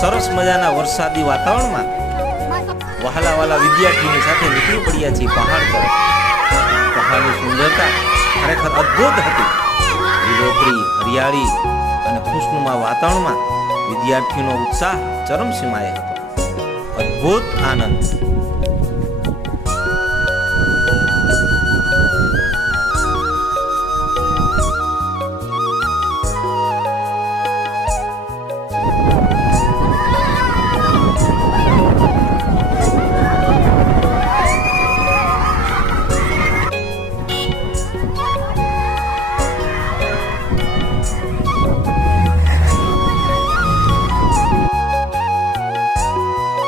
સરસ મજાના વરસાદી વાતાવરણમાં વહાલા વાલા વિદ્યાર્થીની સાથે નીકળી પડ્યા છીએ પહાડ તરફ. પહાડની સુંદરતા ખરેખર અદ્ભુત હતી. લીલોતરી, હરિયાળી અને ખુશનુમા વાતાવરણમાં વિદ્યાર્થીઓનો ઉત્સાહ ચરમસીમાએ હતો. અદ્ભુત આનંદ.